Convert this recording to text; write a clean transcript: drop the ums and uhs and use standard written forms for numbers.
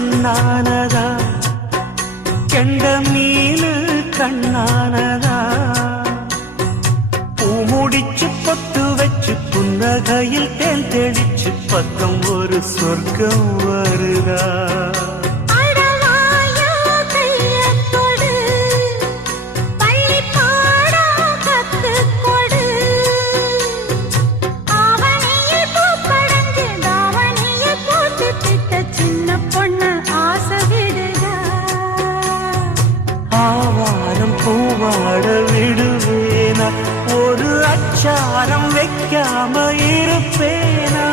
பெண்ணானதா கெண்ட மீனு கண்ணானதா பூ முடிச்சு பொட்டு வச்சு புன்னகையில் தேன் தெளிச்சு பக்கம் ஒரு சொர்க்கம் வருதா ஆவாரம் பூவாட விடுவேனா ஒரு அச்சாரம் வைக்காம இருப்பேனா